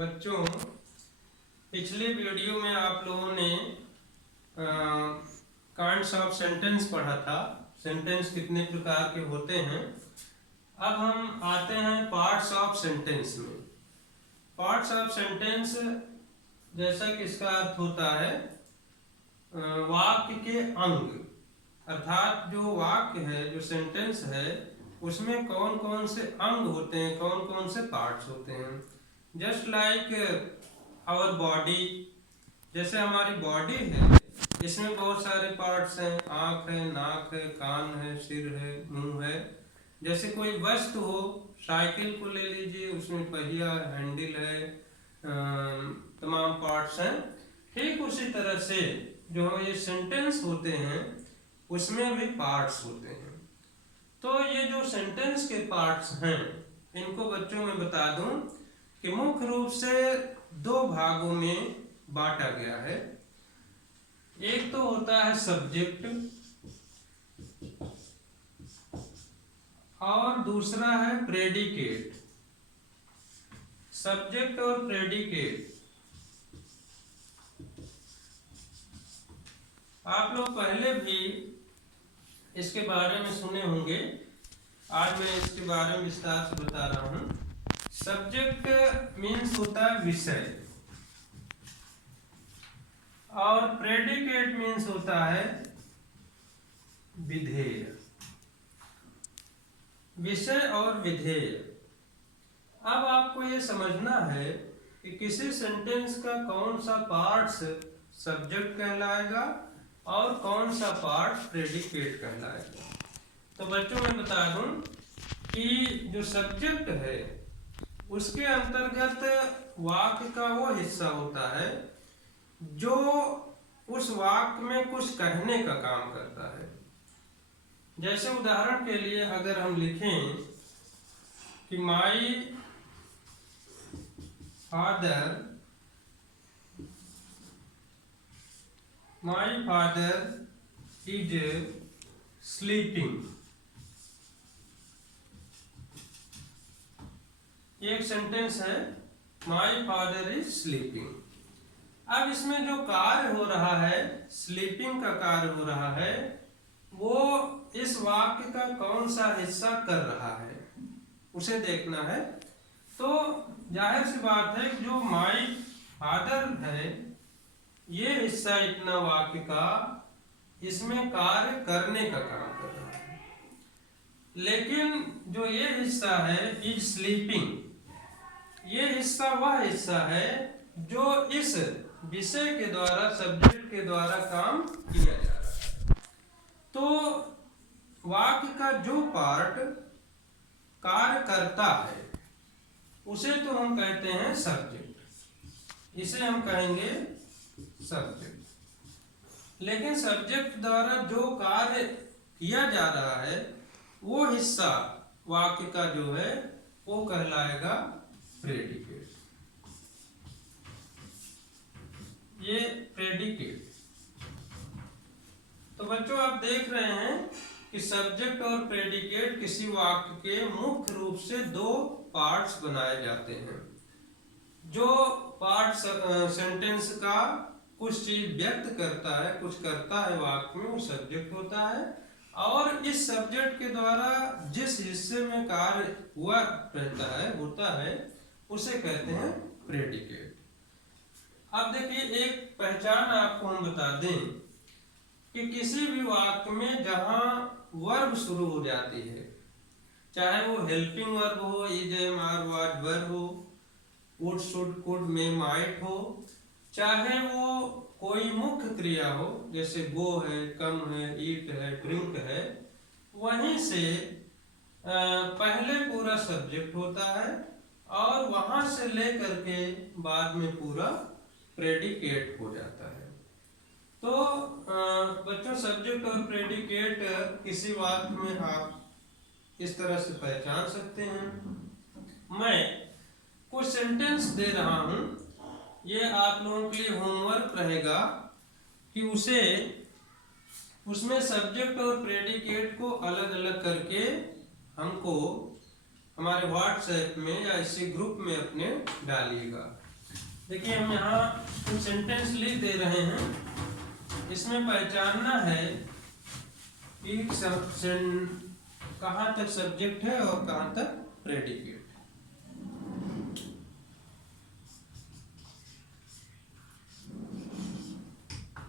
बच्चों, पिछले वीडियो में आप लोगों ने काइंड्स ऑफ सेंटेंस पढ़ा था। सेंटेंस कितने प्रकार के होते हैं। अब हम आते हैं पार्ट्स ऑफ सेंटेंस में। पार्ट्स ऑफ सेंटेंस जैसा कि इसका अर्थ होता है वाक्य के अंग, अर्थात जो वाक्य है, जो सेंटेंस है, उसमें कौन कौन से अंग होते हैं, कौन कौन से पार्ट्स होते हैं। जस्ट लाइक आवर बॉडी, जैसे हमारी बॉडी है, इसमें बहुत सारे पार्ट्स हैं। आँख है, नाक है, कान है, सिर है, मुंह है। जैसे कोई वस्तु हो, साइकिल को ले लीजिए, उसमें पहिया, हैंडल है, तमाम पार्ट्स हैं। ठीक उसी तरह से जो ये सेंटेंस होते हैं उसमें भी पार्ट्स होते हैं। तो ये जो सेंटेंस के पार्ट्स हैं, इनको बच्चों में बता दूं कि मुख्य रूप से दो भागों में बांटा गया है। एक तो होता है सब्जेक्ट और दूसरा है प्रेडिकेट। सब्जेक्ट और प्रेडिकेट आप लोग पहले भी इसके बारे में सुने होंगे। आज मैं इसके बारे में विस्तार से बता रहा हूं। सब्जेक्ट मीन्स होता है विषय और प्रेडिकेट मीन्स होता है विधेय। विषय और विधेय। अब आपको ये समझना है कि किसी सेंटेंस का कौन सा पार्ट्स सब्जेक्ट कहलाएगा और कौन सा पार्ट प्रेडिकेट कहलाएगा। तो बच्चों मैं बता दूं कि जो सब्जेक्ट है उसके अंतर्गत वाक्य का वो हिस्सा होता है जो उस वाक्य में कुछ कहने का काम करता है। जैसे उदाहरण के लिए अगर हम लिखें कि माई फादर इज स्लीपिंग, एक सेंटेंस है, माई फादर इज स्लीपिंग। अब इसमें जो कार्य हो रहा है, स्लीपिंग का कार्य हो रहा है, वो इस वाक्य का कौन सा हिस्सा कर रहा है उसे देखना है। तो जाहिर सी बात है कि जो माई फादर है, ये हिस्सा इतना वाक्य का इसमें कार्य करने का काम कर रहा है। लेकिन जो ये हिस्सा है इज स्लीपिंग, ये हिस्सा वह हिस्सा है जो इस विषय के द्वारा, सब्जेक्ट के द्वारा काम किया जा रहा है। तो वाक्य का जो पार्ट कार्य करता है उसे तो हम कहते हैं सब्जेक्ट, इसे हम कहेंगे सब्जेक्ट। लेकिन सब्जेक्ट द्वारा जो कार्य किया जा रहा है वो हिस्सा वाक्य का जो है वो कहलाएगा प्रेडिकेट। ये प्रेडिकेट। तो बच्चों आप देख रहे हैं कि सब्जेक्ट और प्रेडिकेट किसी वाक्य के मुख्य रूप से दो पार्ट्स बनाए जाते हैं। जो पार्ट सेंटेंस का कुछ चीज व्यक्त करता है, कुछ करता है वाक्य में, वो सब्जेक्ट होता है। और इस सब्जेक्ट के द्वारा जिस हिस्से में कार्य हुआ रहता है, होता है, उसे कहते हैं प्रेडिकेट। अब देखिए, एक पहचान आपको हम बता दें कि किसी भी वाक्य में जहां वर्ब शुरू हो जाती है, चाहे वो हेल्पिंग वर्ब हो, is, am, are, was verb हो, would, should, could, may, might हो, चाहे वो कोई मुख्य क्रिया हो, जैसे गो है, कम है, ईट है, ड्रिंक है, वहीं से पहले पूरा सब्जेक्ट होता है और वहां से लेकर के बाद में पूरा प्रेडिकेट हो जाता है। तो बच्चों, सब्जेक्ट और प्रेडिकेट किसी वाक्य में आप इस तरह से पहचान सकते हैं। मैं कुछ सेंटेंस दे रहा हूं, ये आप लोगों के लिए होमवर्क रहेगा कि उसमें सब्जेक्ट और प्रेडिकेट को अलग अलग करके हमको हमारे व्हाट्सएप में या इसी ग्रुप में अपने डालिएगा। देखिए हम यहाँ कुछ सेंटेंस लिख दे रहे हैं, इसमें पहचानना है कि कहाँ तक सब्जेक्ट है और कहाँ तक प्रेडिकेट।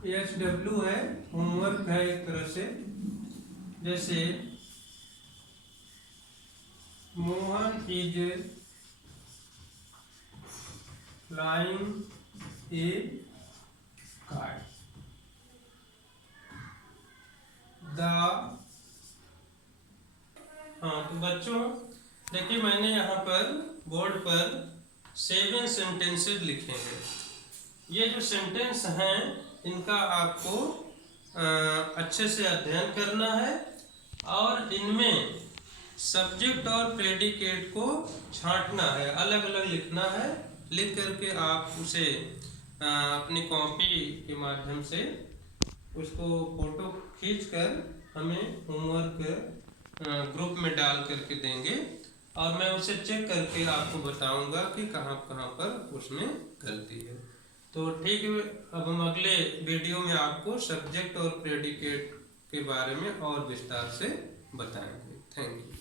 HW है, होमवर्क है एक तरह से। जैसे Mohan is flying A kite. हाँ तो बच्चों देखिए मैंने यहाँ पर बोर्ड पर 7 सेंटेंसेस लिखे हैं। ये जो सेंटेंस हैं इनका आपको अच्छे से अध्ययन करना है और इनमें सब्जेक्ट और प्रेडिकेट को छांटना है, अलग अलग लिखना है। लिख करके आप उसे अपनी कॉपी के माध्यम से उसको फोटो खींचकर हमें होमवर्क ग्रुप में डाल करके देंगे और मैं उसे चेक करके आपको बताऊंगा कि कहाँ कहाँ पर उसमें गलती है। तो ठीक है, अब हम अगले वीडियो में आपको सब्जेक्ट और प्रेडिकेट के बारे में और विस्तार से बताएंगे। Thank you.